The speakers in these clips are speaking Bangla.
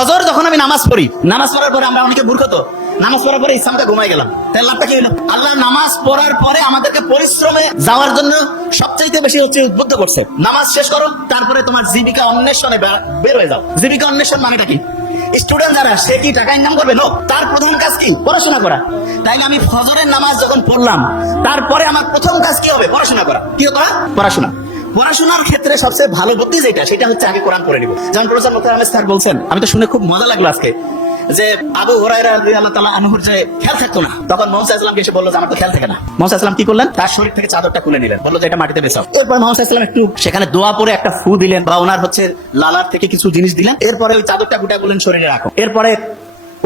ফজর যখন আমি নামাজ পড়ি, নামাজ পড়ার পরে আমরা অনেকে মূর্খ তো, নামাজ পড়ার পরে ইসলামটা ঘুমাই গেলাম, তাহলে লাভটা কি হলো? আল্লাহ নামাজ পড়ার পরে আমাদেরকে পরিশ্রমে যাওয়ার জন্য সবচাইতে বেশি হচ্ছে উদ্বুদ্ধ করছে। নামাজ শেষ করো, তারপরে তোমার জীবিকা অন্বেষণে বের হয়ে যাও। জীবিকা অন্বেষণ মানেটা কি? স্টুডেন্ট যারা, সে কি টাকা ইনকাম করবে? নো, তার প্রথম কাজ কি? পড়াশোনা করা। তাই আমি ফজরের নামাজ যখন পড়লাম, তারপরে আমার প্রথম কাজ কি হবে? পড়াশোনা করা। কি করা? পড়াশোনা। পড়াশোনার ক্ষেত্রে সবচেয়ে ভালো বুদ্ধি যেটা, সেটা হচ্ছে আগে কোরআন পড়ে নিব। যেমন প্রফেসর মুখতার আহমেদ স্যার বলছেন, আমি তো শুনে খুব মজা লাগলো আজকে, যে আবু হুরায়রা রাদিয়াল্লাহু তাআলা আনহুর যে খেয়াল থাকতো না, তখন মুহাম্মদ সাল্লাল্লাহু আলাইহি ওয়াসাল্লামকে এসে বলল যে আমার তো খেয়াল থাকে না। মুহাম্মদ সাল্লাল্লাহু আলাইহি ওয়াসাল্লাম কি করলেন? তার শরীর থেকে চাদরটা খুলে নিলেন, বলল যে এটা মাটিতে বেছাও। এরপর মুহাম্মদ সাল্লাল্লাহু আলাইহি ওয়াসাল্লাম একটু সেখানে দোয়া পড়ে একটা ফু দিলেন, বা ওনার হচ্ছে লালার থেকে কিছু জিনিস দিলেন। এরপরে ওই চাদরটা গুটা বললেন শরীরে রাখো। এরপরে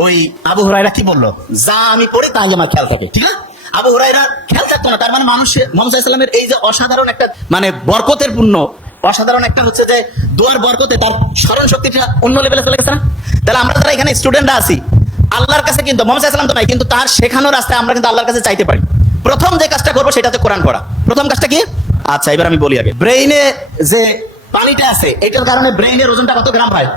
ওই আবু হুরায়রা কি বললো? যা আমি পড়ি তাই আমার খেয়াল থাকে। ঠিক আছে, আবু হুরায়রা খেয়াল থাকতো না, তার মানে মানুষের মুহাম্মদ সাল্লাল্লাহু আলাইহি ওয়াসাল্লামের এই যে অসাধারণ একটা মানে বরকতের পূর্ণ অসাধারণ একটা হচ্ছে যে দোয়ার বরকতে তার স্মরণ শক্তিটা অন্য লেভেলে চলে গেছে না? তাহলে আমরা যারা এখানে স্টুডেন্টরা আছি, আল্লাহর কাছে কিন্তু মুহাম্মদ সাল্লাল্লাহু আলাইহি ওয়াসাল্লাম তো নাই, কিন্তু তার শেখানোর রাস্তায় আমরা কিন্তু আল্লাহর কাছে চাইতে পারি। প্রথম যে কাজটা করবো সেটা হচ্ছে কোরআন পড়া। প্রথম কাজটা কি? আচ্ছা, এবার আমি বলি আগে। ব্রেইনে যে পানিটা আছে, এটার কারণে ব্রেইনের ওজনটা কত গ্রাম হয়?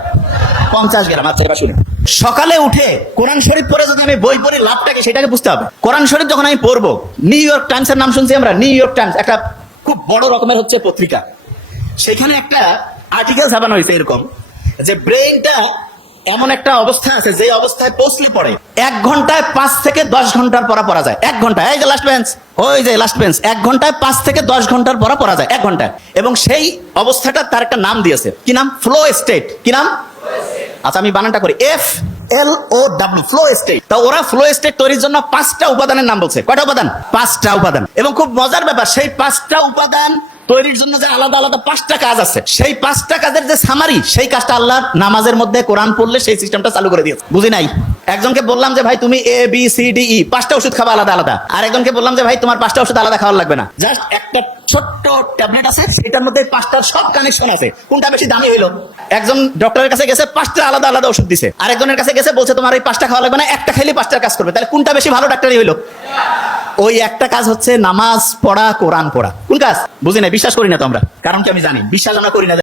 50 গ্রাম। আচ্ছা, এবার শুনুন, সকালে উঠে কোরআন শরীফ পড়ে যদি আমি বই পড়ি, লাভটা কি সেটাকে বুঝতে হবে। কোরআন শরীফ যখন আমি পড়বো, নিউ ইয়র্ক টাইমস এর নাম শুনছি আমরা। নিউ ইয়র্ক টাইমস একটা খুব বড় রকমের হচ্ছে পত্রিকা, সেখানে একটা আর্টিকেল ছাপানো হয়েছে এরকম, যে ব্রেইনটা এমন একটা অবস্থা আছে যে অবস্থায় পৌঁছলে পড়ে 1 ঘন্টায় 5 থেকে 10 ঘন্টার পড়া যায়। 1 ঘন্টায়, এই যে লাস্ট বেঞ্চ, ওই যে লাস্ট বেঞ্চ, 1 ঘন্টায় 5 থেকে 10 ঘন্টার পড়া যায় 1 ঘন্টায়। এবং সেই অবস্থাটা তার একটা নাম দিয়েছে। কি নাম? Flow state. কি নাম? আচ্ছা, আমি বানানটা করি, FLOW, ফ্লো স্টেট। তা ওরা ফ্লো স্টেট তৈরির জন্য 5টা উপাদানের নাম বলছে। কয়টা উপাদান? 5টা উপাদান। এবং খুব মজার ব্যাপার, সেই 5টা উপাদান তৈরির জন্য যে আলাদা আলাদা 5টা কাজ আছে, সেই 5টা কাজের যে সামারি, সেই কাজটা আল্লাহ নামাজের মধ্যে কোরআন পড়লে সেই সিস্টেমটা চালু করে দিয়েছে। বুঝি নাই? একজনকে বললাম যে ভাই তুমি ABCDE 5টা ওষুধ খাবা আলাদা আলাদা, আর একজনকে বললাম যে ভাই তোমার 5টা ওষুধ আলাদা খাওয়া লাগবে না, জাস্ট একটা ছোট্ট ট্যাবলেট আছে, সেটার মধ্যে 5টার সব কানেকশন আছে। কোনটা বেশি দামি হইলো? একজন ডক্টরের কাছে গেছে, 5টা আলাদা আলাদা ওষুধ দিছে, আর একজনের কাছে গেছে বলছে তোমার এই 5টা খাওয়া লাগবে না, একটা খাইলে 5টার কাজ করবে। তাহলে কোনটা বেশি ভালো ডাক্তারই হইলো? ওই একটা কাজ হচ্ছে নামাজ পড়া, কোরআন পড়া। কোন কাজ? বুঝি না, বিশ্বাস করি না তো আমরা। কারণ কি? আমি জানি বিশ্বাস আমরা করি না।